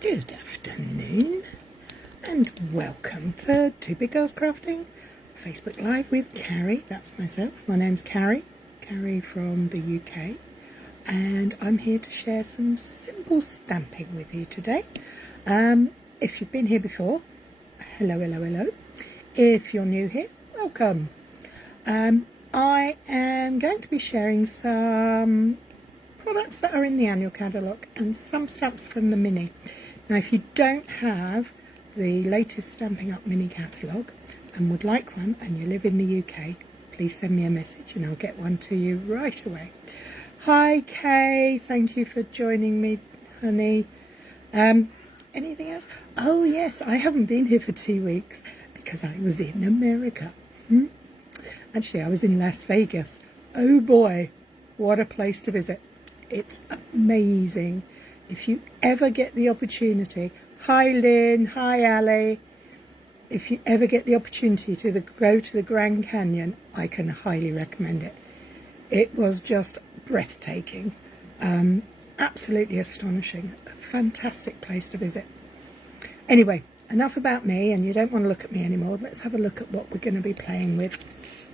Good afternoon and welcome to Two Big Girls Crafting Facebook Live with Cary. That's myself. My name's Cary from the UK, and I'm here to share some simple stamping with you today. If you've been here before, hello. If you're new here, welcome. I am going to be sharing some products that are in the annual catalogue and some stamps from the mini. Now, if you don't have the latest Stamping Up mini catalogue and would like one and you live in the UK, please send me a message and I'll get one to you right away. Hi Kay, thank you for joining me, honey. Anything else? Oh yes, I haven't been here for 2 weeks because I was in America. Actually, I was in Las Vegas. Oh boy, what a place to visit. It's amazing. If you ever get the opportunity, hi Lynn, hi Ali, if you ever get the opportunity to go to the Grand Canyon, I can highly recommend it. It was just breathtaking, absolutely astonishing, a fantastic place to visit. Anyway, enough about me, and you don't want to look at me anymore. Let's have a look at what we're going to be playing with.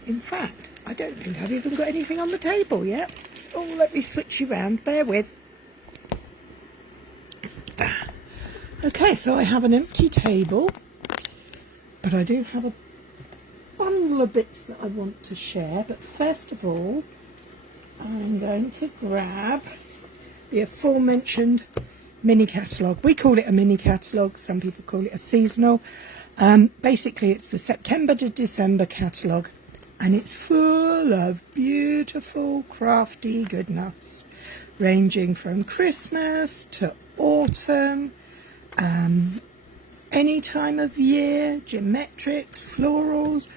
In fact, I don't think I've even got anything on the table yet. Oh, let me switch you round, bear with. Okay, so I have an empty table, but I do have a bundle of bits that I want to share. But first of all, I'm going to grab the aforementioned mini catalogue. We call it a mini catalogue, some people call it a seasonal. Basically, it's the September to December catalogue, and it's full of beautiful, crafty goodness, ranging from Christmas to autumn, any time of year, geometrics, florals,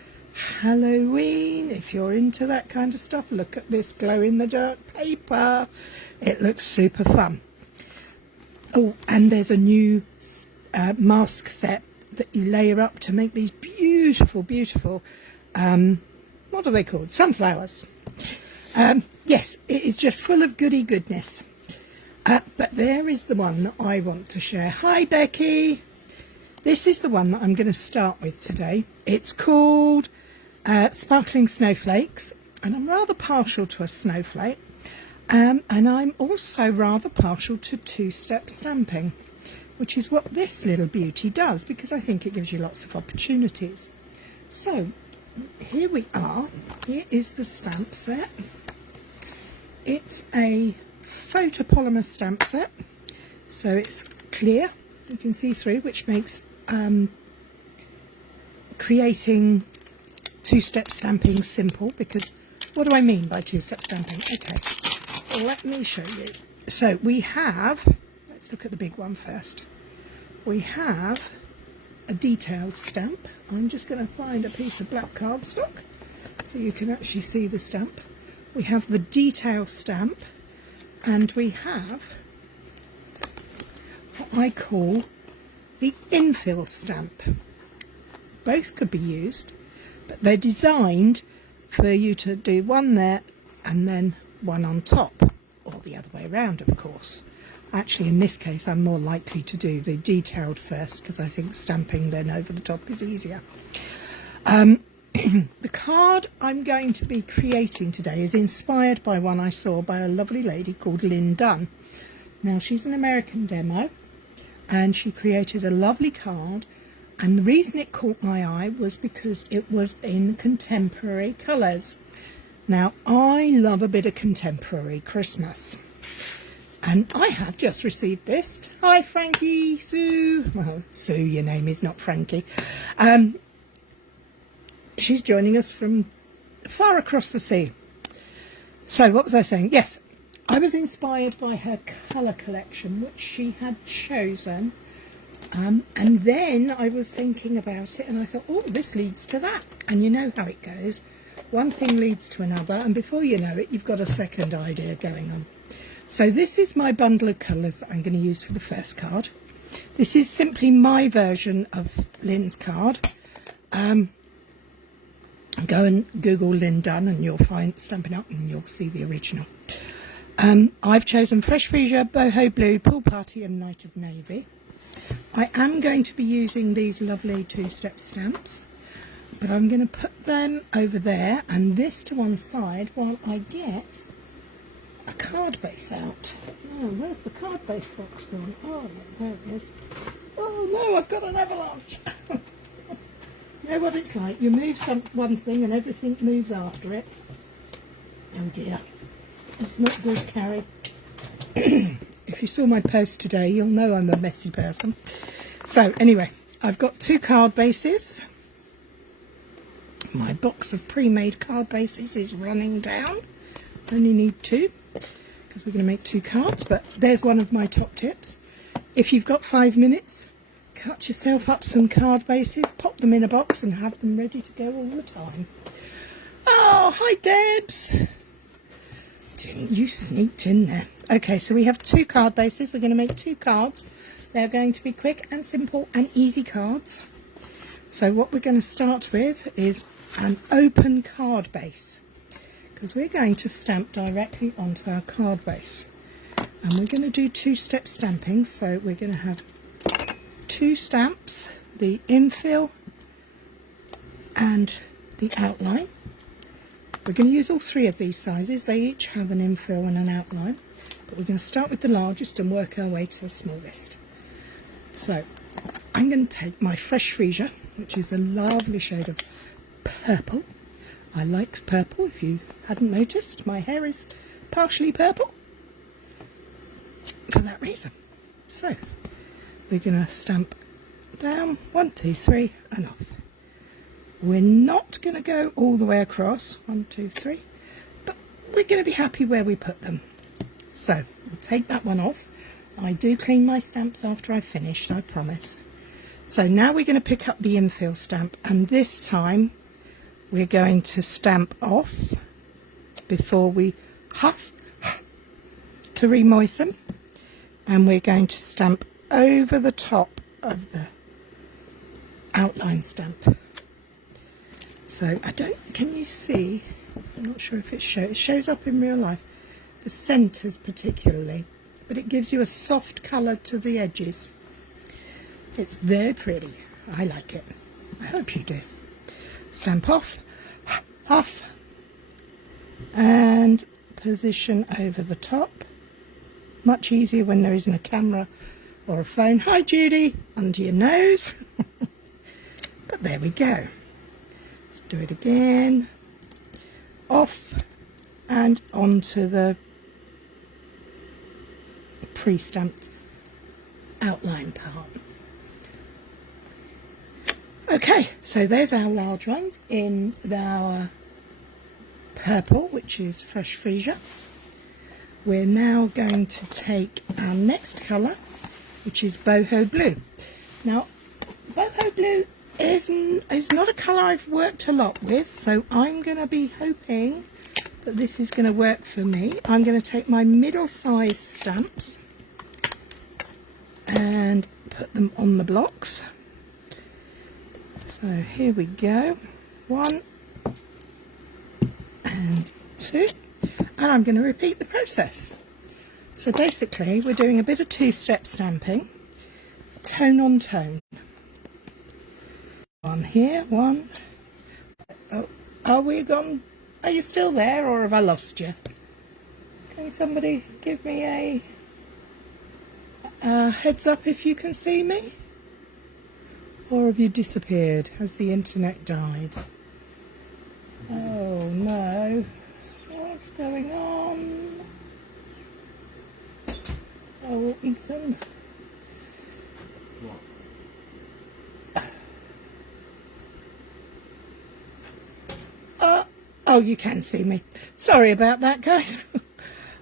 Halloween. If you're into that kind of stuff, look at this glow-in-the-dark paper. It looks super fun. Oh, and there's a new mask set that you layer up to make these beautiful, what are they called? Sunflowers. Yes, it is just full of goody goodness. But there is the one that I want to share. Hi, Becky. This is the one that I'm going to start with today. It's called Sparkling Snowflakes, and I'm rather partial to a snowflake. And I'm also rather partial to two-step stamping, which is what this little beauty does, because I think it gives you lots of opportunities. So here we are. Here is the stamp set. It's a photopolymer stamp set, so it's clear, you can see through, which makes creating two-step stamping simple. Because what do I mean by two-step stamping? Okay, well, let me show you. So we have, let's look at the big one first. We have a detailed stamp. I'm just going to find a piece of black cardstock so you can actually see the stamp. We have the detail stamp, and we have what I call the infill stamp. Both could be used, but they're designed for you to do one there and then one on top, or the other way around, of course. Actually, in this case, I'm more likely to do the detailed first, because I think stamping then over the top is easier. The card I'm going to be creating today is inspired by one I saw by a lovely lady called Lynn Dunn. Now, she's an American demo, and she created a lovely card, and the reason it caught my eye was because it was in contemporary colours. Now, I love a bit of contemporary Christmas, and I have just received this. Hi Frankie, Sue. Well, Sue, your name is not Frankie. She's joining us from far across the sea. So what was I saying? Yes, I was inspired by her colour collection, which she had chosen. And then I was thinking about it, and I thought, oh, this leads to that. And you know how it goes. One thing leads to another, and before you know it, you've got a second idea going on. So this is my bundle of colours that I'm going to use for the first card. This is simply my version of Lynn's card. Go and Google Lynn Dunn and you'll find Stampin' Up and you'll see the original. I've chosen Fresh Freesia, Boho Blue, Pool Party and Night of Navy. I am going to be using these lovely two-step stamps, but I'm going to put them over there and this to one side while I get a card base out. Oh, where's the card base box gone? Oh, there it is. Oh no, I've got an avalanche. You know what it's like? You move one thing and everything moves after it. Oh dear. It's not good, Cary. If you saw my post today, you'll know I'm a messy person. So anyway, I've got 2 card bases. My box of pre-made card bases is running down. Only need 2 because we're going to make 2 cards, but there's one of my top tips. If you've got 5 minutes, cut yourself up some card bases, pop them in a box and have them ready to go all the time. Oh, hi Debs! Didn't you sneaked in there? Okay, so we have 2 card bases. We're going to make 2 cards. They're going to be quick and simple and easy cards. So what we're going to start with is an open card base, because we're going to stamp directly onto our card base. And we're going to do 2-step stamping, so we're going to have 2 stamps, the infill and the outline. We're going to use all 3 of these sizes. They each have an infill and an outline, but we're going to start with the largest and work our way to the smallest. So I'm going to take my Fresh Freesia, which is a lovely shade of purple. I like purple, if you hadn't noticed. My hair is partially purple for that reason. So we're going to stamp down 1, 2, 3 and off. We're not going to go all the way across 1, 2, 3, but we're going to be happy where we put them. So I'll take that one off. I do clean my stamps after I've finished, I promise. So now we're going to pick up the infill stamp, and this time we're going to stamp off before we huff to re-moisten, and we're going to stamp over the top of the outline stamp. So can you see, I'm not sure if it shows up in real life, the centres particularly, but it gives you a soft colour to the edges. It's very pretty. I like it. I hope you do. Stamp off, off, and position over the top. Much easier when there isn't a camera or a phone. Hi Judy, under your nose. But there we go. Let's do it again. Off and onto the pre-stamped outline part. Okay, so there's our large ones in our purple, which is Fresh Freesia. We're now going to take our next colour, which is Boho Blue. Now, Boho Blue is not a colour I've worked a lot with, so I'm going to be hoping that this is going to work for me. I'm going to take my middle-sized stamps and put them on the blocks. So here we go, 1 and 2, and I'm going to repeat the process. So basically we're doing a bit of 2-step stamping, tone on tone. 1 here, 1. Oh, are we gone? Are you still there, or have I lost you? Can somebody give me a heads up if you can see me? Or have you disappeared? Has the internet died? Oh no. What's going on? Oh, Ethan. Oh, you can see me. Sorry about that, guys.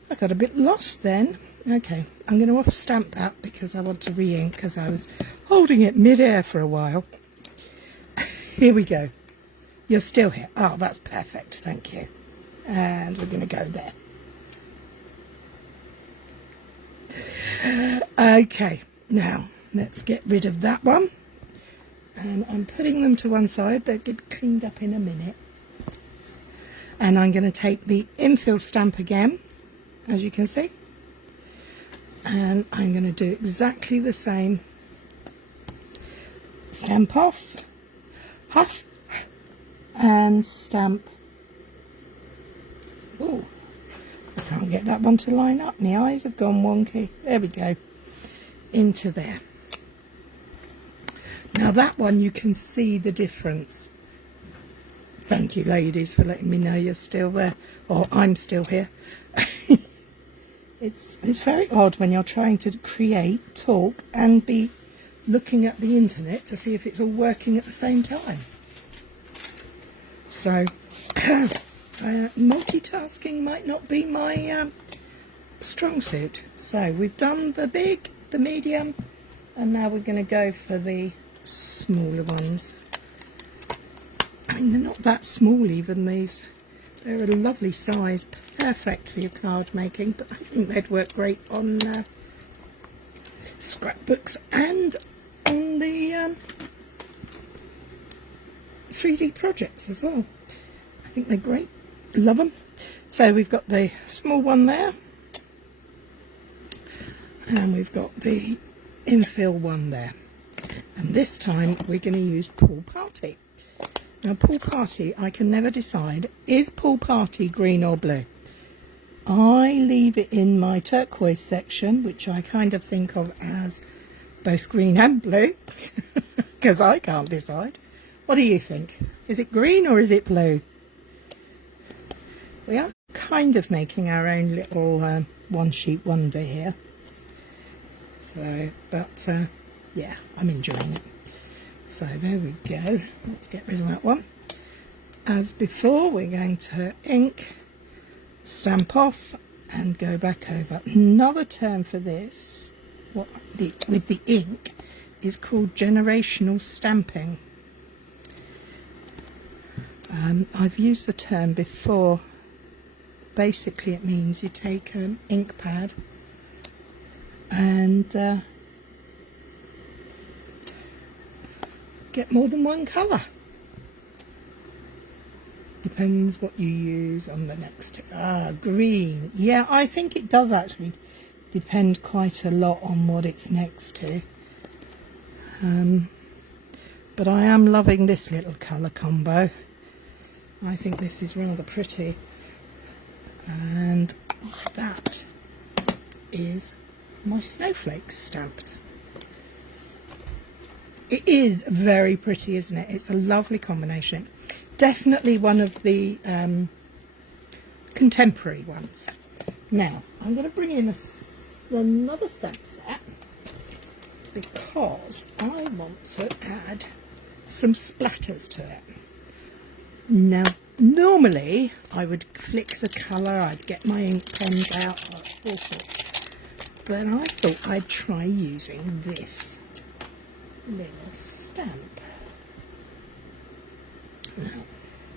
I got a bit lost then. Okay, I'm going to off-stamp that because I want to re-ink, because I was holding it mid-air for a while. Here we go. You're still here. Oh, that's perfect. Thank you. And we're going to go there. Okay, now let's get rid of that one. And I'm putting them to one side. They'll get cleaned up in a minute. And I'm going to take the infill stamp again, as you can see. And I'm going to do exactly the same stamp off, huff, and stamp. Oh, I can't get that one to line up. My eyes have gone wonky. There we go. Into there. Now that one you can see the difference. Thank you ladies for letting me know you're still there, or I'm still here. It's very odd when you're trying to create, talk and be looking at the internet to see if it's all working at the same time. So multitasking might not be my strong suit. So we've done the big, the medium, and now we're going to go for the smaller ones. I mean, they're not that small even, these. They're a lovely size, perfect for your card making, but I think they'd work great on scrapbooks and on the 3D projects as well. I think they're great. Love them. So we've got the small one there, and we've got the infill one there. And this time we're going to use Pool Party. Now Pool Party, I can never decide, is Pool Party green or blue? I leave it in my turquoise section, which I kind of think of as both green and blue, because I can't decide. What do you think? Is it green or is it blue? We are kind of making our own little one sheet wonder here. So, but yeah, I'm enjoying it. So there we go. Let's get rid of that one. As before, we're going to ink, stamp off and go back over. Another term for this, with the ink, is called generational stamping. I've used the term before. Basically it means you take an ink pad and get more than one colour. Depends what you use on the next. Green. Yeah, I think it does actually depend quite a lot on what it's next to. But I am loving this little colour combo. I think this is rather pretty. And that is my snowflakes stamped. It is very pretty, isn't it? It's a lovely combination. Definitely one of the contemporary ones. Now, I'm going to bring in another stamp set because I want to add some splatters to it. Now, normally I would flick the colour, I'd get my ink pens out, all sorts. But I thought I'd try using this little stamp. Now,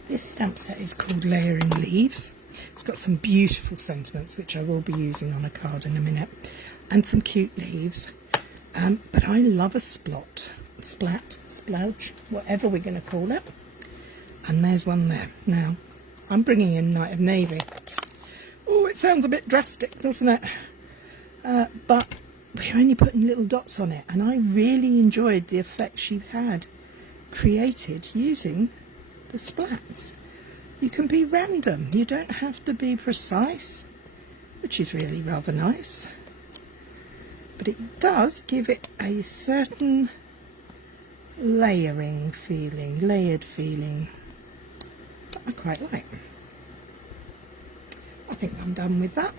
this stamp set is called Layering Leaves. It's got some beautiful sentiments which I will be using on a card in a minute, and some cute leaves. But I love a splat, splouch, whatever we're going to call it. And there's one there. Now, I'm bringing in Night of Navy. Oh, it sounds a bit drastic, doesn't it? But we're only putting little dots on it, and I really enjoyed the effect she had created using the splats. You can be random, you don't have to be precise, which is really rather nice. But it does give it a certain layering feeling, layered feeling, that I quite like. I think I'm done with that.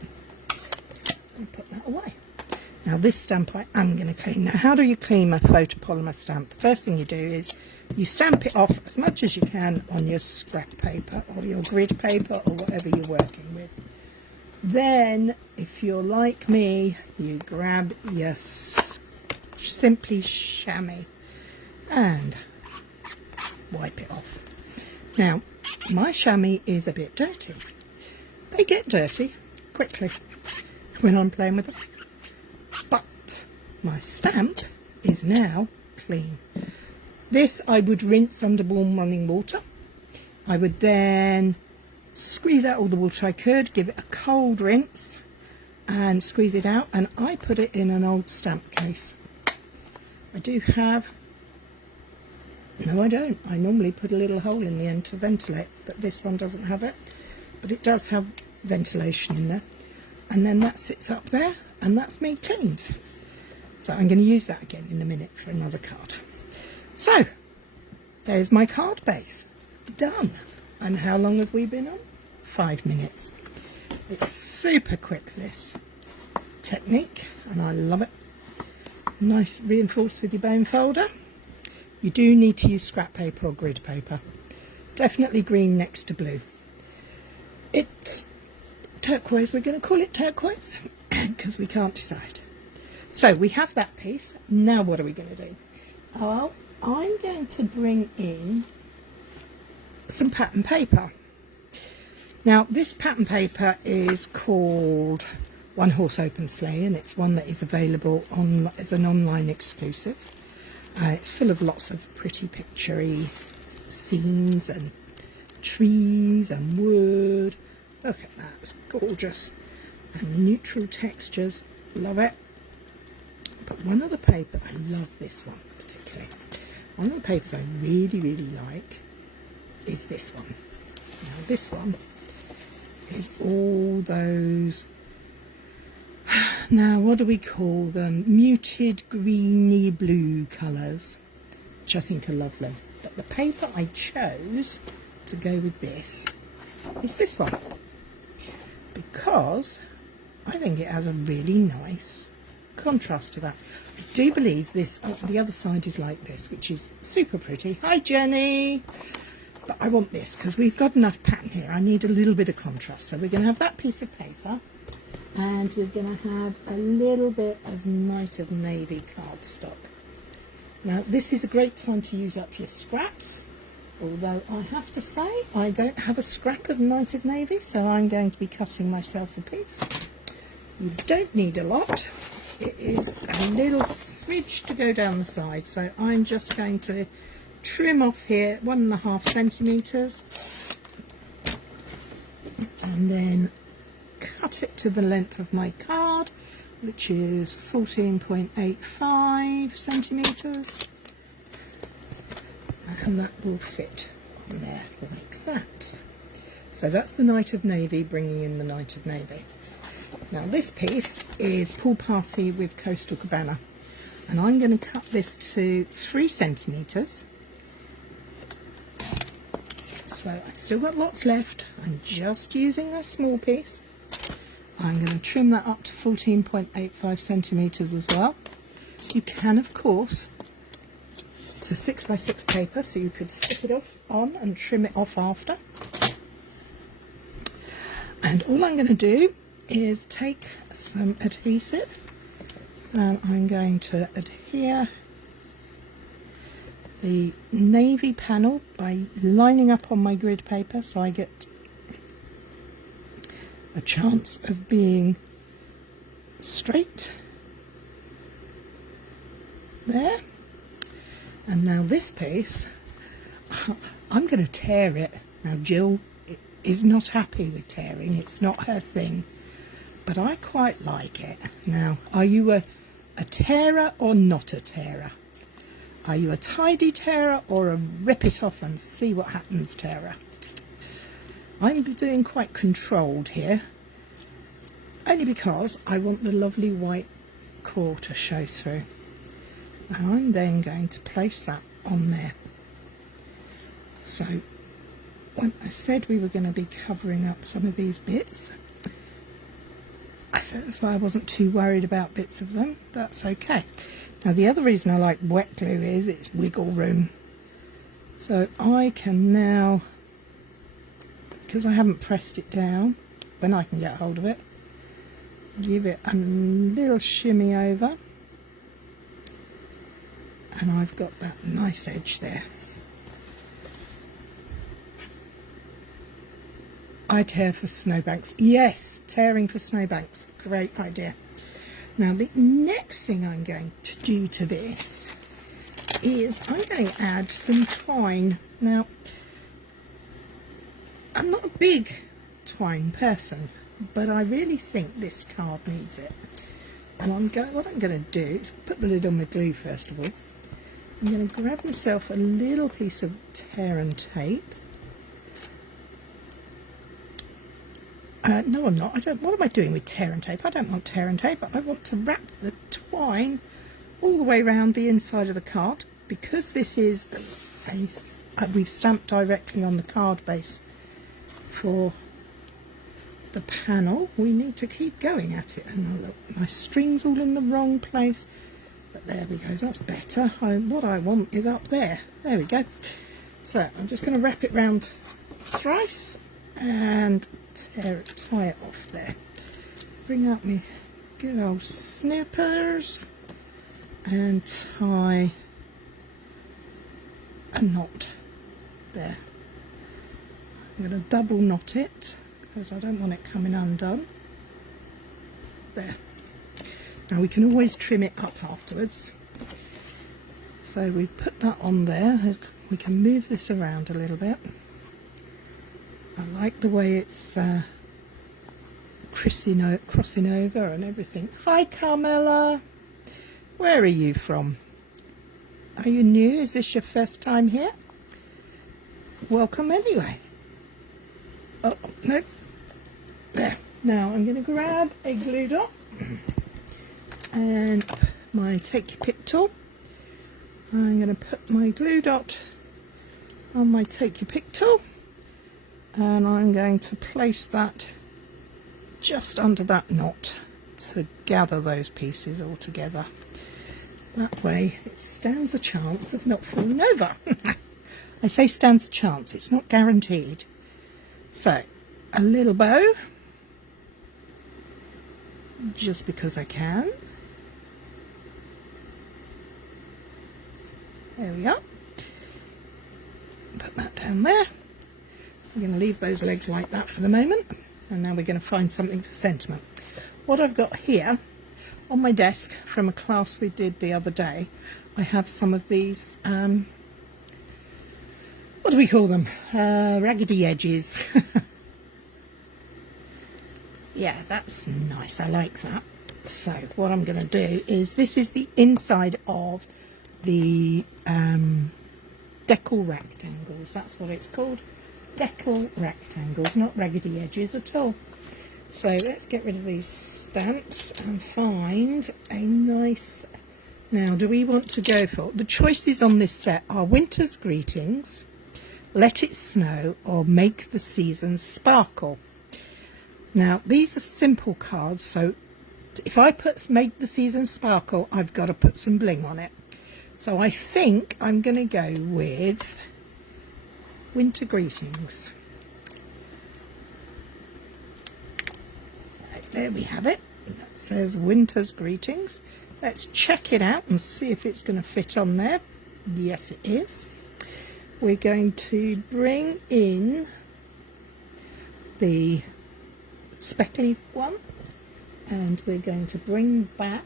I'll put that away. Now this stamp I am going to clean. Now how do you clean a photopolymer stamp? The first thing you do is you stamp it off as much as you can on your scrap paper or your grid paper or whatever you're working with. Then, if you're like me, you grab your Simply Chamois and wipe it off. Now, my chamois is a bit dirty. They get dirty quickly when I'm playing with them. But my stamp is now clean. This I would rinse under warm running water. I would then squeeze out all the water I could, give it a cold rinse and squeeze it out, and I put it in an old stamp case. I do have No, I don't. I normally put a little hole in the end to ventilate, but this one doesn't have it. But it does have ventilation in there. And then that sits up there, and that's me cleaned. So I'm going to use that again in a minute for another card. So, there's my card base. Done. And how long have we been on? 5 minutes. It's super quick, this technique, and I love it. Nice, reinforced with your bone folder. You do need to use scrap paper or grid paper. Definitely green next to blue. It's turquoise. We're going to call it turquoise because we can't decide. So we have that piece. Now what are we going to do? Well, I'm going to bring in some pattern paper. Now this pattern paper is called One Horse Open Sleigh, and it's one that is available on as an online exclusive. It's full of lots of pretty picture-y scenes and trees and wood. Look at that, it's gorgeous. And neutral textures, love it. But one of the paper, I love this one particularly. One of the papers I really, really like is this one. Now this one is all those, now what do we call them? Muted greeny blue colours, which I think are lovely. But the paper I chose to go with this is this one, because I think it has a really nice contrast to that. I do believe this, the other side is like this, which is super pretty. Hi Jenny! But I want this because we've got enough pattern here. I need a little bit of contrast. So we're going to have that piece of paper, and we're going to have a little bit of Night of Navy cardstock. Now this is a great time to use up your scraps, although I have to say I don't have a scrap of Night of Navy, so I'm going to be cutting myself a piece. You don't need a lot. It is a little smidge to go down the side, so I'm just going to trim off here 1.5 centimetres and then cut it to the length of my card, which is 14.85 centimetres, and that will fit on there like that. So that's the Night of Navy, bringing in the Night of Navy. Now this piece is Pool Party with Coastal Cabana, and I'm going to cut this to 3 centimetres. So I've still got lots left. I'm just using a small piece. I'm going to trim that up to 14.85 centimetres as well. You can, of course, it's a 6x6 paper, so you could stick it off on and trim it off after. And all I'm going to do is take some adhesive, and I'm going to adhere the navy panel by lining up on my grid paper, so I get a chance of being straight there. And now this piece, I'm going to tear it. Now Jill is not happy with tearing, it's not her thing, but I quite like it. Now, are you a tearer or not a tearer? Are you a tidy tearer or a rip it off and see what happens tearer? I'm doing quite controlled here, only because I want the lovely white core to show through. And I'm then going to place that on there. So when I said we were going to be covering up some of these bits, I said that's why I wasn't too worried about bits of them. That's okay. Now the other reason I like wet glue is it's wiggle room. So I can now, because I haven't pressed it down, when I can get hold of it, give it a little shimmy over, and I've got that nice edge there. I tear for snowbanks. Yes, tearing for snowbanks. Great idea. Now the next thing I'm going to do to this is I'm going to add some twine. Now, I'm not a big twine person, but I really think this card needs it. And what I'm going to do is put the lid on with glue first of all, I'm going to grab myself a little piece of tear and tape. No, I'm not. What am I doing with tear and tape? I don't want tear and tape. I want to wrap the twine all the way around the inside of the card. Because this is we've stamped directly on the card base for the panel, we need to keep going at it. And look, my string's all in the wrong place. But there we go, that's better. What I want is up there. There we go. So I'm just going to wrap it round thrice and tie it off there. Bring out my good old snippers and tie a knot there. I'm going to double knot it because I don't want it coming undone. There. Now we can always trim it up afterwards. So we put that on there. We can move this around a little bit. I like the way it's crossing over and everything. Hi Carmela! Where are you from? Are you new? Is this your first time here? Welcome anyway. Oh, no. There. Now I'm going to grab a glue dot and my Take Your Pick tool. I'm going to put my glue dot on my Take Your Pick tool and I'm going to place that just under that knot to gather those pieces all together. That way it stands a chance of not falling over. I say stands a chance, it's not guaranteed. So, a little bow, just because I can. There we go. Put that down there. I'm going to leave those legs like that for the moment. And now we're going to find something for sentiment. What I've got here on my desk from a class we did the other day, I have some of these, what do we call them? Raggedy edges. Yeah, that's nice. I like that. So what I'm going to do is, this is the inside of the decal rectangles. That's what it's called. Decal rectangles, not raggedy edges at all. So let's get rid of these stamps and find a nice... Now, do we want to go for... The choices on this set are Winter's Greetings, Let It Snow, or Make the Seasons Sparkle. Now, these are simple cards, so if I put Make the Seasons Sparkle, I've got to put some bling on it. So I think I'm going to go with Winter Greetings. There we have it. That says Winter's Greetings. Let's check it out and see if it's going to fit on there. Yes, it is. We're going to bring in the speckly one, and we're going to bring back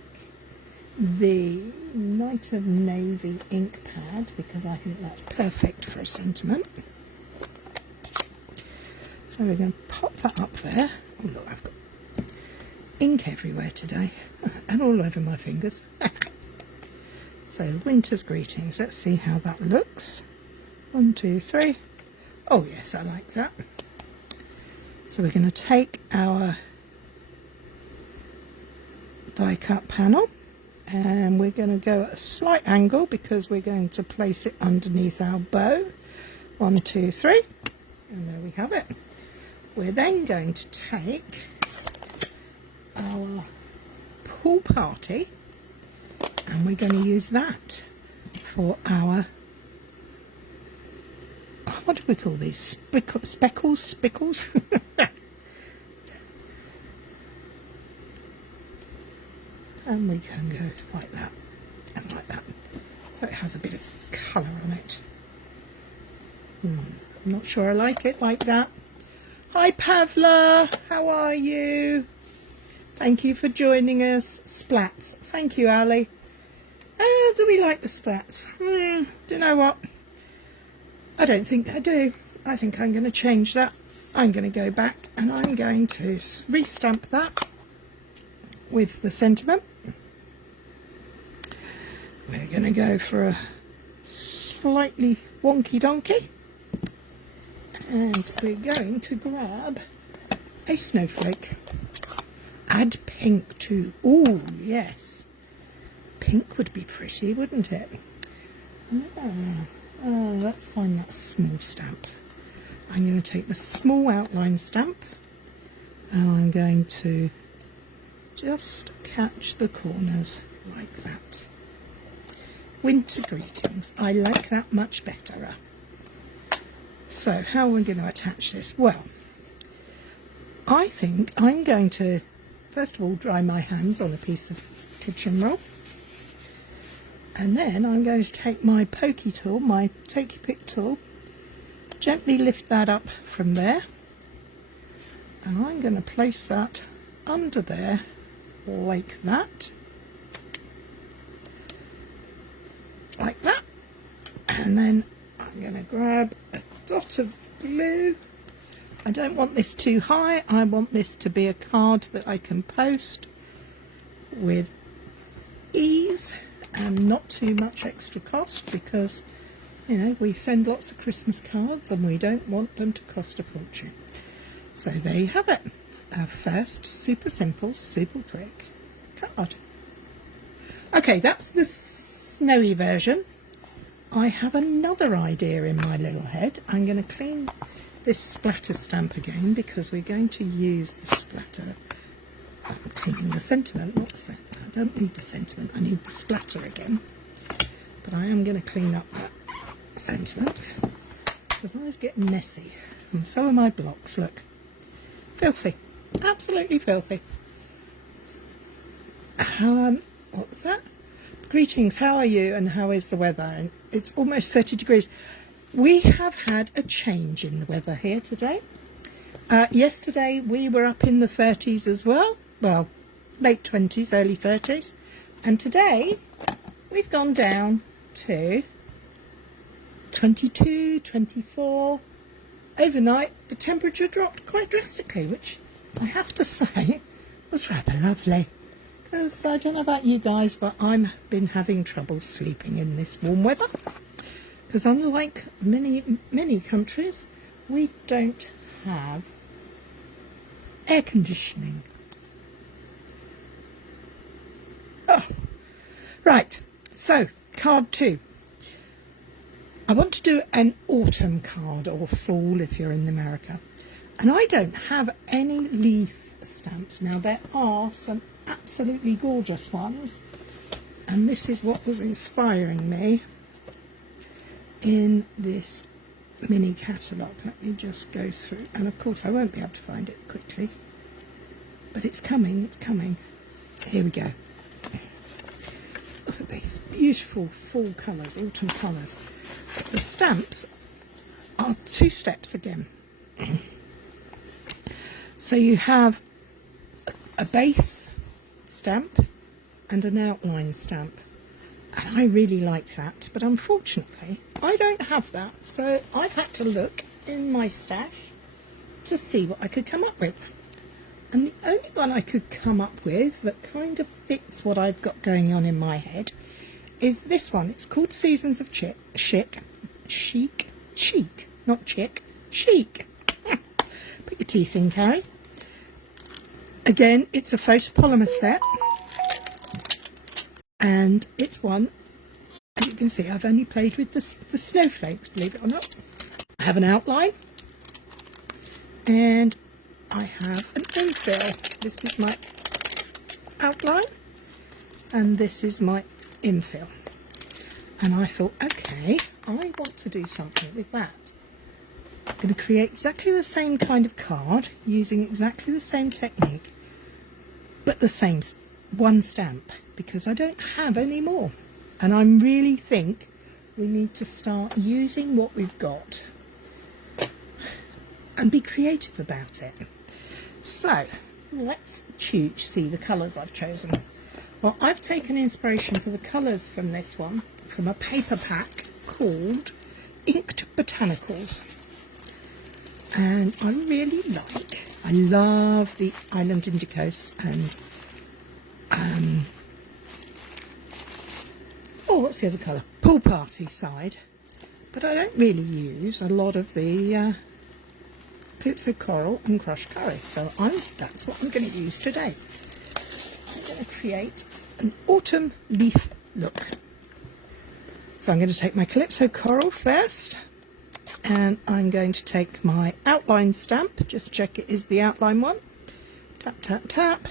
the Night of Navy ink pad, because I think that's perfect for a sentiment. So we're going to pop that up there. Oh look, I've got ink everywhere today and all over my fingers. So Winter's Greetings, let's see how that looks. 1, 2, 3. Oh yes, I like that. So we're going to take our die cut panel and we're going to go at a slight angle because we're going to place it underneath our bow. 1, 2, 3, and there we have it. We're then going to take our pool party and we're going to use that for our, what do we call these, spickles? And we can go like that and like that, so it has a bit of colour on it. I'm not sure I like it like that. Hi Pavla, how are you? Thank you for joining us. Splats. Thank you, Ali. Do we like the splats? Do you know what? I don't think I do. I think I'm going to change that. I'm going to go back and I'm going to restamp that with the sentiment. We're going to go for a slightly wonky donkey. And we're going to grab a snowflake. Add pink too. Oh, yes. Pink would be pretty, wouldn't it? Let's find that small stamp. I'm going to take the small outline stamp and I'm going to just catch the corners like that. Winter greetings. I like that much better. So how are we going to attach this? Well, I think I'm going to first of all dry my hands on a piece of kitchen roll. And then I'm going to take my pokey tool, my take your pick tool, gently lift that up from there. And I'm going to place that under there like that. Like that. And then I'm going to grab a dot of glue. I don't want this too high. I want this to be a card that I can post with ease and not too much extra cost, because you know we send lots of Christmas cards and we don't want them to cost a fortune. So there you have it, our first super simple, super quick card. Okay, that's the snowy version. I have another idea in my little head. I'm going to clean this splatter stamp again because we're going to use the splatter. I'm cleaning the sentiment, not the sentiment. I don't need the sentiment, I need the splatter again. But I am going to clean up that sentiment because I was getting messy. And so are my blocks, look. Filthy. Absolutely filthy. What's that? Greetings, how are you and how is the weather? And it's almost 30 degrees. We have had a change in the weather here today. Yesterday we were up in the 30s as well. Well, late 20s, early 30s. And today we've gone down to 22, 24. Overnight the temperature dropped quite drastically, which I have to say was rather lovely. Because I don't know about you guys, but I've been having trouble sleeping in this warm weather. Because unlike many countries, we don't have air conditioning. Oh, right, so card 2. I want to do an autumn card, or fall if you're in America. And I don't have any leaf stamps. Now there are some absolutely gorgeous ones. And this is what was inspiring me in this mini catalogue. Let me just go through. And of course I won't be able to find it quickly. But it's coming, it's coming. Here we go. Look at these beautiful fall colours, autumn colours. The stamps are 2 steps again. So you have a base stamp and an outline stamp. And I really like that, but unfortunately I don't have that. So I've had to look in my stash to see what I could come up with. And the only one I could come up with that kind of fits what I've got going on in my head is this one. It's called Seasons of Chic, not chick, chic. Put your teeth in, Cary. Again, it's a photopolymer set, and it's one, as you can see, I've only played with the snowflakes, believe it or not. I have an outline, and I have an infill. This is my outline, and this is my infill. And I thought, okay, I want to do something with that. I'm going to create exactly the same kind of card using exactly the same technique, but the same one stamp, because I don't have any more. And I really think we need to start using what we've got and be creative about it. So let's see the colours I've chosen. Well, I've taken inspiration for the colours from this one from a paper pack called Inked Botanicals. And I really I love the Island Indicos and oh, what's the other colour? Pool Party side. but I don't really use a lot of the Calypso Coral and crushed curry, so that's what I'm going to use today. I'm going to create an autumn leaf look. So I'm going to take my Calypso Coral first, and I'm going to take my outline stamp, just check it is the outline one. Tap, tap, tap.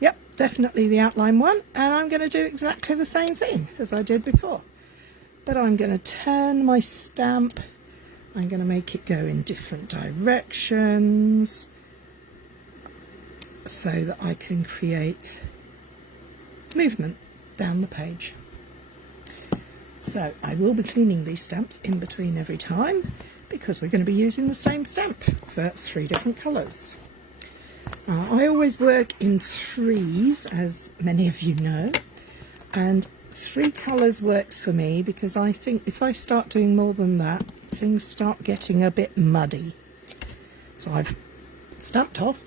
Yep, definitely the outline one, and I'm going to do exactly the same thing as I did before. But I'm going to turn my stamp. I'm going to make it go in different directions so that I can create movement down the page. So I will be cleaning these stamps in between every time because we're going to be using the same stamp for 3 different colours. I always work in 3s, as many of you know, and 3 colours works for me because I think if I start doing more than that, things start getting a bit muddy. So I've stamped off,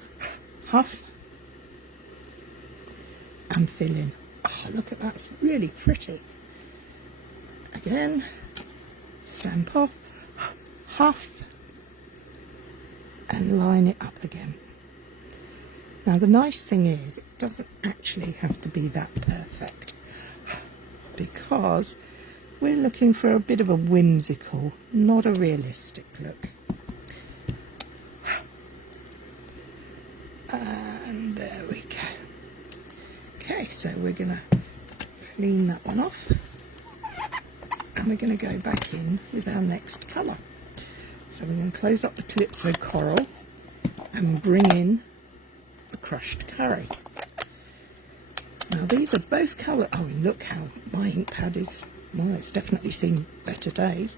huff, and fill in. Oh, look at that, it's really pretty. Again, stamp off, huff, and line it up again. Now the nice thing is it doesn't actually have to be that perfect because we're looking for a bit of a whimsical, not a realistic look. And there we go. Okay, so we're going to clean that one off and we're going to go back in with our next colour. So we're going to close up the Calypso Coral and bring in the crushed curry. Now these are both colour. Oh, look how my ink pad is. Well, it's definitely seen better days.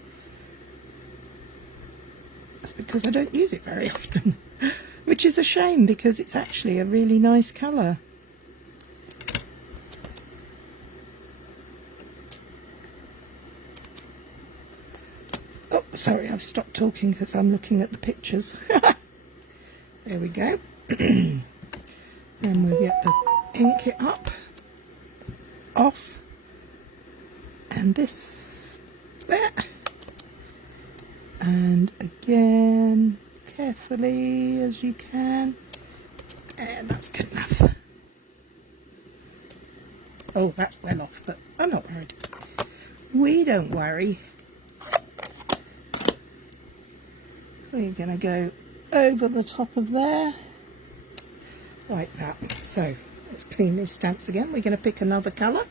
That's because I don't use it very often, which is a shame because it's actually a really nice colour. Oh, sorry, I've stopped talking because I'm looking at the pictures. There we go. Then we get the ink it up, off, and this there. And again, carefully as you can. And that's good enough. Oh, that's well off, but I'm not worried. We don't worry. We're going to go over the top of there, like that. So let's clean these stamps again. We're going to pick another colour,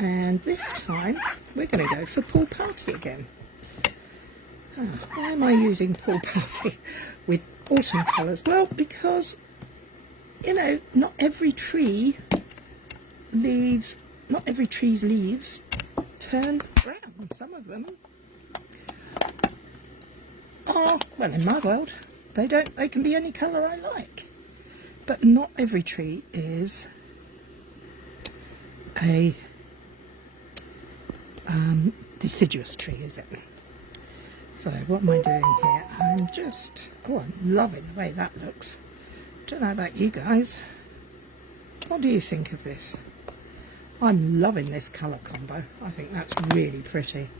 and this time we're going to go for Pool Party again. Why am I using Pool Party with autumn colours? Well, because, you know, not every tree's leaves turn brown. Some of them are, well, in my world, they can be any colour I like. But not every tree is a deciduous tree, is it? So what am I doing here? I'm loving the way that looks. Don't know about you guys. What do you think of this? I'm loving this colour combo. I think that's really pretty.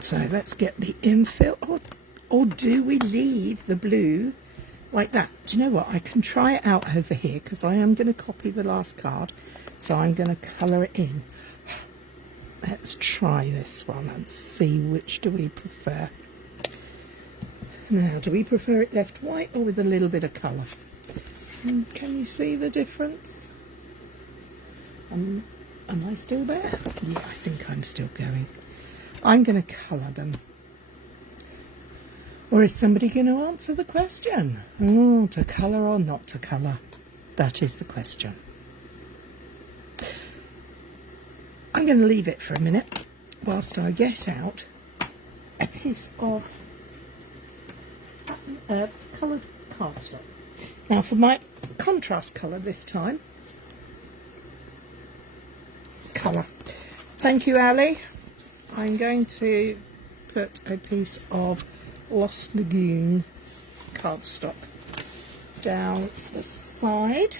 So let's get the infill, or do we leave the blue like that? Do you know what? I can try it out over here because I am going to copy the last card. So I'm going to colour it in. Let's try this one and see which do we prefer. Now, do we prefer it left white or with a little bit of colour? Can you see the difference? Am I still there? Yeah, I think I'm still going. I'm going to colour them. Or is somebody going to answer the question? Oh, to colour or not to colour? That is the question. I'm going to leave it for a minute whilst I get out a piece of coloured cardstock. Now for my contrast colour this time. Colour. Thank you, Ali. I'm going to put a piece of Lost Lagoon cardstock down the side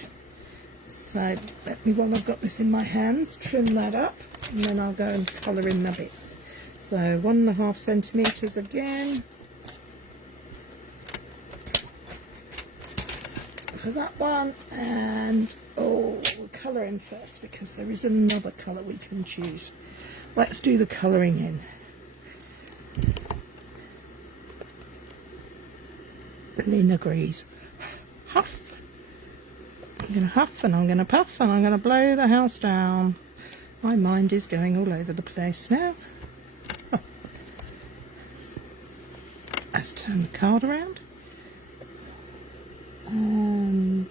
So let me, while I've got this in my hands, trim that up, and then I'll go and colour in my bits. So 1.5 centimetres again for that one, and we'll colour in first because there is another colour we can choose. Let's do the colouring in. Lynn agrees. Huff. I'm going to huff and I'm going to puff and I'm going to blow the house down. My mind is going all over the place now. Let's turn the card around. And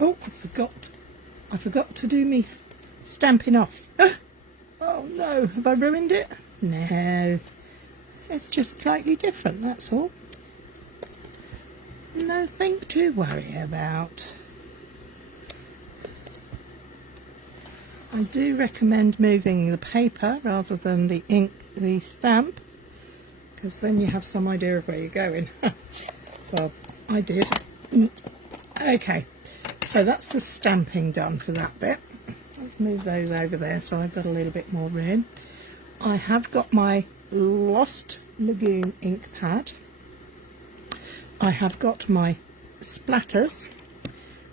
oh, I forgot to do me stamping off. Oh no, have I ruined it? No, it's just slightly different, that's all. Nothing to worry about. I do recommend moving the paper rather than the ink, the stamp, because then you have some idea of where you're going. Well, I did. Okay, so that's the stamping done for that bit. Let's move those over there so I've got a little bit more room. I have got my Lost Lagoon ink pad. I have got my splatters,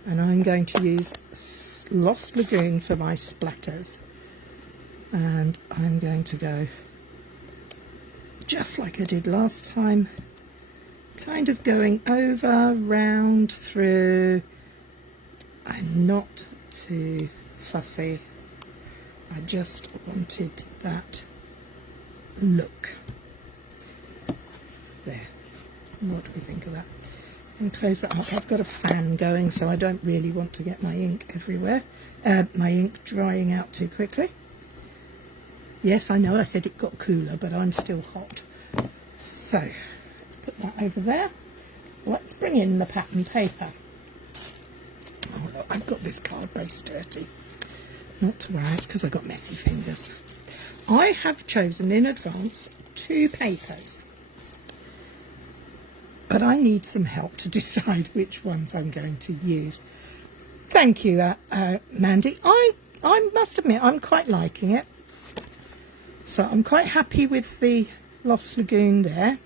and I'm going to use Lost Lagoon for my splatters, and I'm going to go just like I did last time, kind of going over, round, through. I'm not too fussy, I just wanted that look. There. What do we think of that? And close that up. I've got a fan going, so I don't really want to get my ink everywhere. My ink drying out too quickly. Yes, I know I said it got cooler, but I'm still hot. So, let's put that over there. Let's bring in the pattern paper. Oh look, I've got this card base dirty. Not to worry, it's because I've got messy fingers. I have chosen in advance 2 papers, but I need some help to decide which ones I'm going to use. Thank you, Mandy. I must admit I'm quite liking it. So I'm quite happy with the Lost Lagoon there.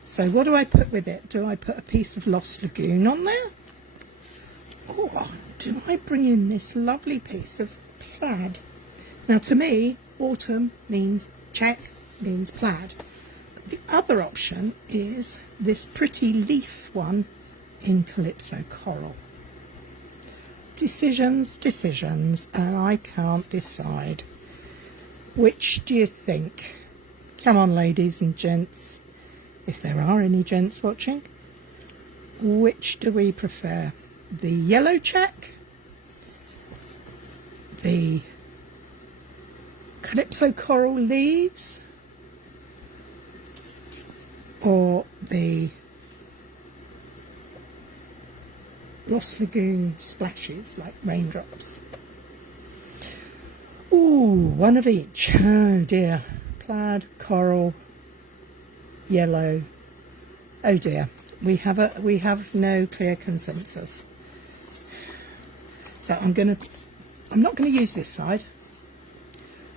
So what do I put with it? Do I put a piece of Lost Lagoon on there? Or do I bring in this lovely piece of plaid? Now to me, autumn means check, means plaid. The other option is this pretty leaf one in Calypso Coral. Decisions, and I can't decide. Which do you think? Come on, ladies and gents, if there are any gents watching, which do we prefer? The yellow check, the Calypso Coral leaves, or the Lost Lagoon splashes like raindrops? Ooh, one of each. Oh dear. Plaid, coral, yellow. Oh dear. We have no clear consensus. So I'm not gonna use this side.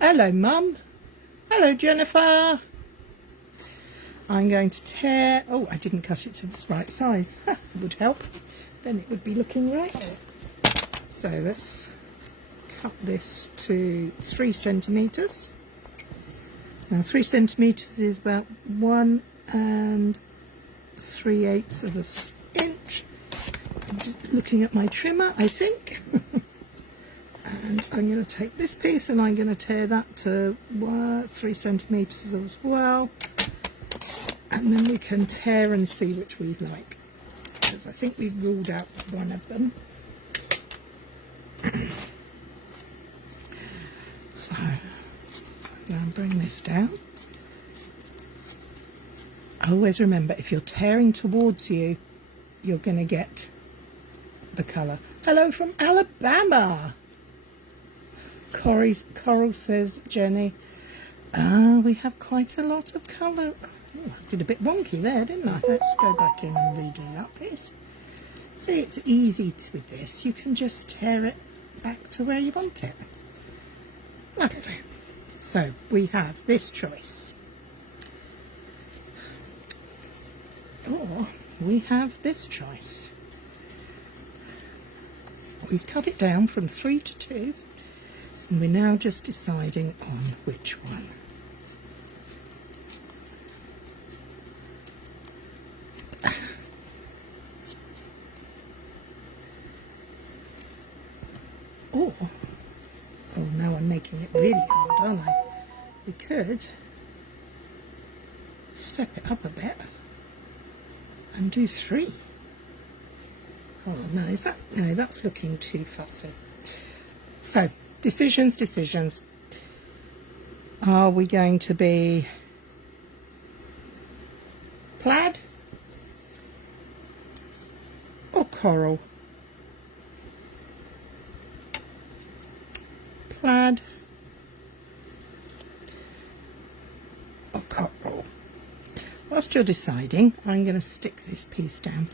Hello, Mum. Hello, Jennifer. I'm going to tear. Oh, I didn't cut it to the right size. It would help. Then it would be looking right. So let's cut this to 3 centimetres. Now 3 centimetres is about 1 3/8 of an inch. I'm just looking at my trimmer, I think. And I'm going to take this piece and I'm going to tear that to 3 centimetres as well. And then we can tear and see which we like, because I think we've ruled out one of them. So I'm going to bring this down. Always remember, if you're tearing towards you, you're going to get the colour. Hello from Alabama. Coral, says Jenny. We have quite a lot of colour. Oh, I did a bit wonky there, didn't I? Let's go back in and redo that piece. See, it's easy with this. You can just tear it back to where you want it. That'll do. So we have this choice. Or we have this choice. We've cut it down from 3 to 2, and we're now just deciding on which one. Or, oh, now I'm making it really hard, aren't I? We could step it up a bit and do 3. Oh no, no, that's looking too fussy. So, decisions. Are we going to be plaid or coral? Plaid or coral? Whilst you're deciding, I'm going to stick this piece down.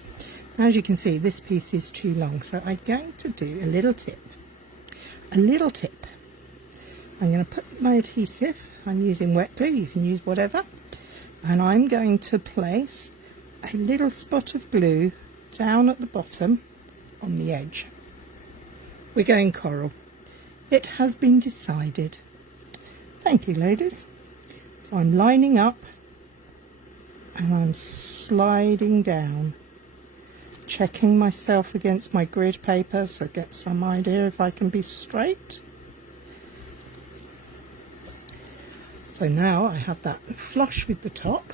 As you can see, this piece is too long, so I'm going to do a little tip. I'm going to put my adhesive, I'm using wet glue, you can use whatever, and I'm going to place a little spot of glue down at the bottom on the edge. We're going coral. It has been decided. Thank you, ladies. So I'm lining up and I'm sliding down, checking myself against my grid paper so I get some idea if I can be straight. So now I have that flush with the top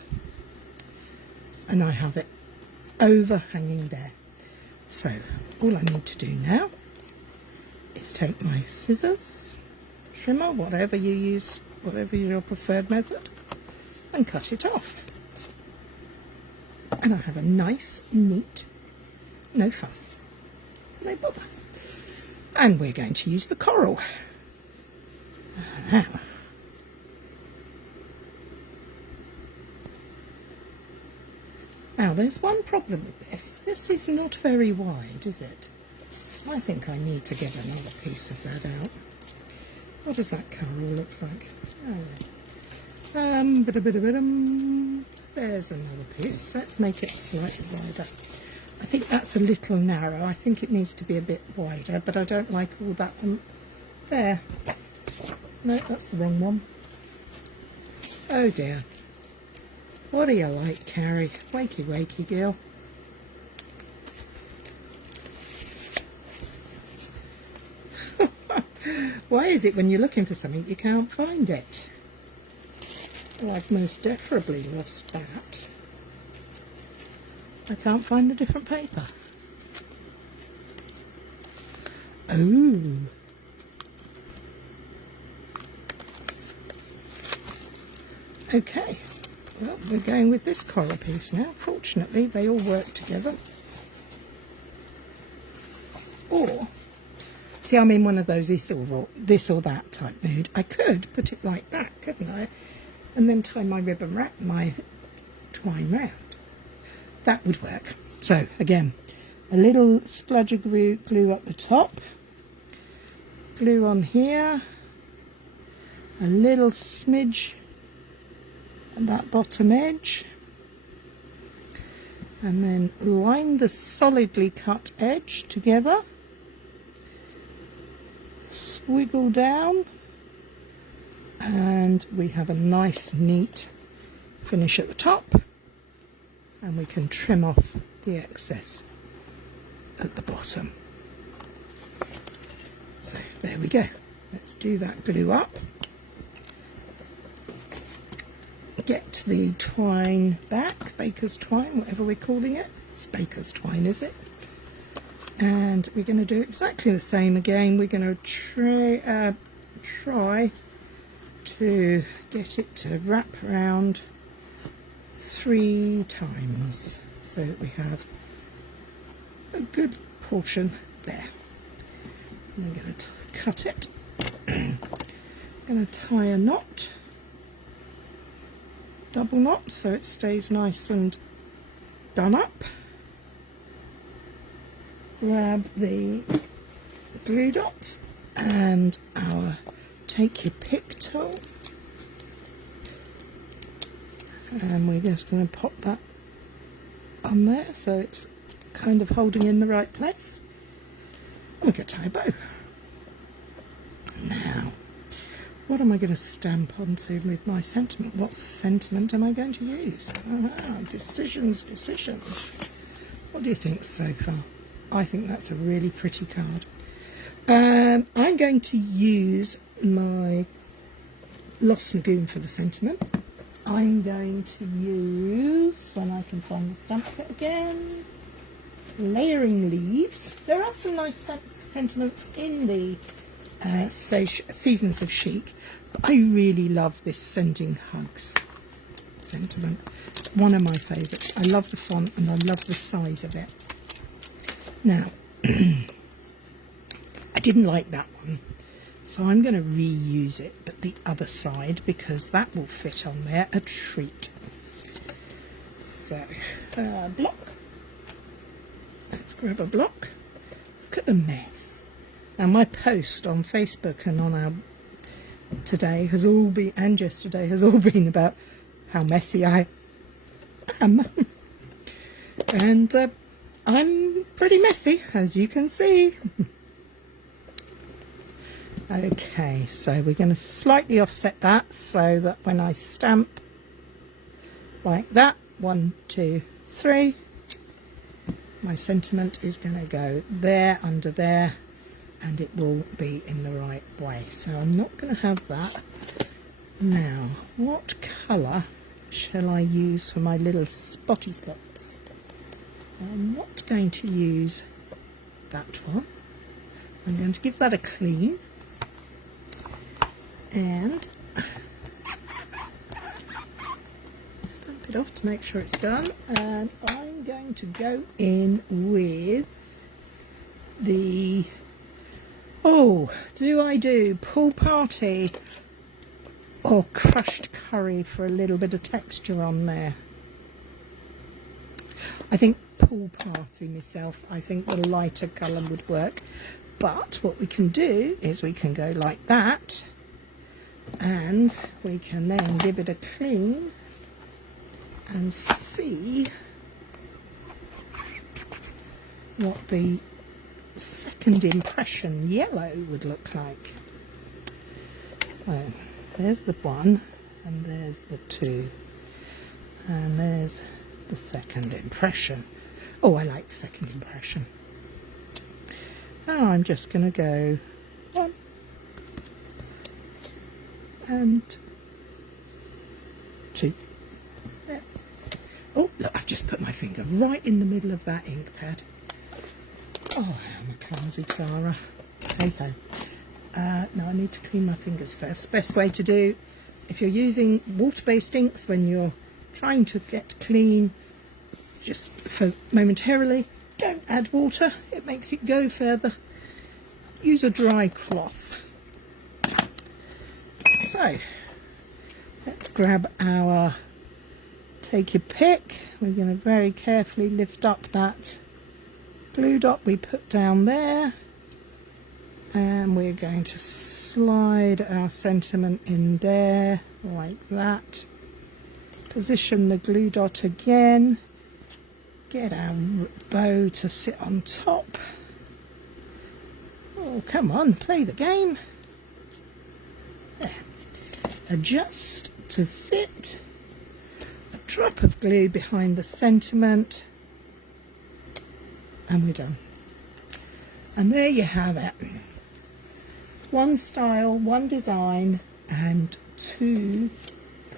and I have it overhanging there. So all I need to do now is take my scissors, trimmer, whatever you use, whatever your preferred method, and cut it off. And I have a nice, neat, no fuss, no bother. And we're going to use the coral. Now there's one problem with this. This is not very wide, is it? I think I need to get another piece of that out. What does that coral look like? Oh. There's another piece. Let's make it slightly wider. I think that's a little narrow. I think it needs to be a bit wider, but I don't like all that one. There. No, that's the wrong one. Oh dear. What do you like, Cary? Wakey, wakey, girl. Why is it when you're looking for something you can't find it? Well, I've most definitely lost that. I can't find the different paper. Oh. Okay. Well, we're going with this coral piece now. Fortunately, they all work together. Or, see, I'm in one of those this or that type mood. I could put it like that, couldn't I? And then tie my ribbon wrap, my twine round. That would work. So, again, a little spludge of glue up the top. Glue on here. A little smidge at that bottom edge, and then line the solidly cut edge together, swiggle down, and we have a nice neat finish at the top, and we can trim off the excess at the bottom. So there we go. Let's do that glue up. Get the twine back, baker's twine, whatever we're calling it. It's baker's twine, is it? And we're going to do exactly the same again. We're going to try to get it to wrap around 3 times so that we have a good portion there. And we're going to cut it. I'm going to tie a knot. Double knot so it stays nice and done up. grab the glue dots and our take your pick tool, and we're just going to pop that on there so it's kind of holding in the right place. And we can tie a bow. Now, what am I going to stamp onto with my sentiment? What sentiment am I going to use? Decisions. What do you think so far? I think that's a really pretty card. I'm going to use my Lost Lagoon for the sentiment. I'm going to use, when I can find the stamp set again, Layering Leaves. There are some nice sentiments in the Seasons of Chic, but I really love this Sending Hugs sentiment. One of my favourites. I love the font and I love the size of it. Now, I didn't like that one, so I'm going to reuse it, but the other side, because that will fit on there a treat. So, block. Let's grab a block. Look at the mess. Now, my post on Facebook and on our today has all been, and yesterday has all been about how messy I am. And I'm pretty messy, as you can see. Okay, so we're going to slightly offset that so that when I stamp like that, 1, 2, 3, my sentiment is going to go there, under there, and it will be in the right way. So I'm not going to have that. Now, what colour shall I use for my little spotty spots? I'm not going to use that one. I'm going to give that a clean. And stamp it off to make sure it's done, and I'm going to go in with the, do I do Pool Party or Crushed Curry for a little bit of texture on there? I think Pool Party myself. I think the lighter colour would work, but what we can do is we can go like that, and we can then give it a clean and see what the second impression yellow would look like. So there's the 1, and there's the 2, and there's the second impression. Oh, I like the second impression. Now I'm just going to go 1 and 2. There. Oh, look, I've just put my finger right in the middle of that ink pad. Oh, I'm a clumsy Clara. Hey ho. Now I need to clean my fingers first. Best way to do, if you're using water-based inks when you're trying to get clean, just for momentarily, don't add water. It makes it go further. Use a dry cloth. So, let's grab our take your pick. We're going to very carefully lift up that glue dot we put down there, and we're going to slide our sentiment in there like that. Position the glue dot again, get our bow to sit on top. Oh, come on, play the game. There. Adjust to fit. A drop of glue behind the sentiment, and we're done. And there you have it. 1 style, 1 design, and 2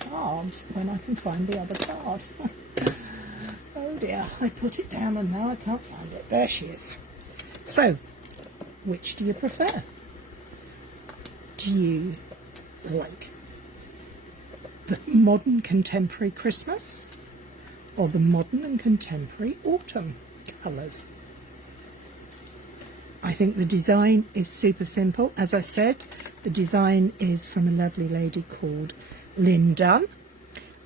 cards when I can find the other card. Oh dear, I put it down and now I can't find it. There she is. So, which do you prefer? Do you like the modern contemporary Christmas or the modern and contemporary autumn colours? I think the design is super simple. As I said, the design is from a lovely lady called Lynn Dunn,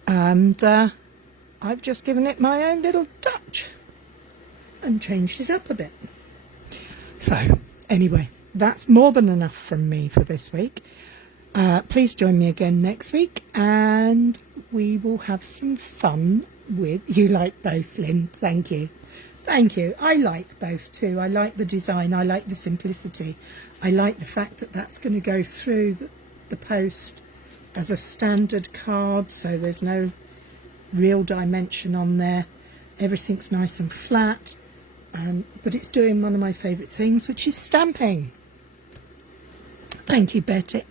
and I've just given it my own little touch and changed it up a bit. So anyway, that's more than enough from me for this week. Please join me again next week and we will have some fun with... You like both, Lynn. Thank you. Thank you. I like both too. I like the design. I like the simplicity. I like the fact that that's going to go through the post as a standard card, so there's no real dimension on there. Everything's nice and flat, but it's doing one of my favourite things, which is stamping. Thank you, Becky.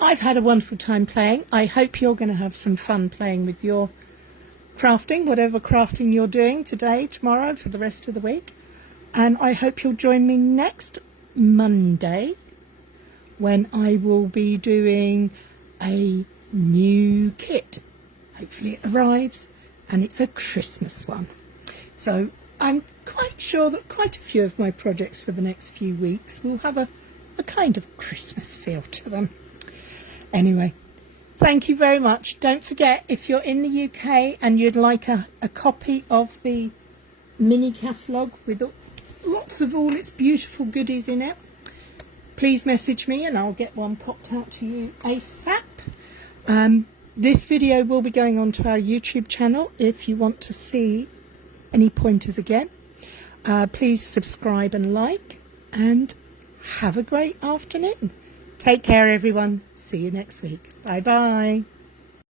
I've had a wonderful time playing. I hope you're going to have some fun playing with your crafting, whatever crafting you're doing today, tomorrow, for the rest of the week. And I hope you'll join me next Monday when I will be doing a new kit. Hopefully it arrives and it's a Christmas one. So I'm quite sure that quite a few of my projects for the next few weeks will have a kind of Christmas feel to them. Anyway, thank you very much. Don't forget, if you're in the UK and you'd like a copy of the mini catalogue with lots of all its beautiful goodies in it, please message me and I'll get one popped out to you ASAP. This video will be going on to our YouTube channel if you want to see any pointers again. Please subscribe and like, and have a great afternoon. Take care, everyone. See you next week. Bye bye.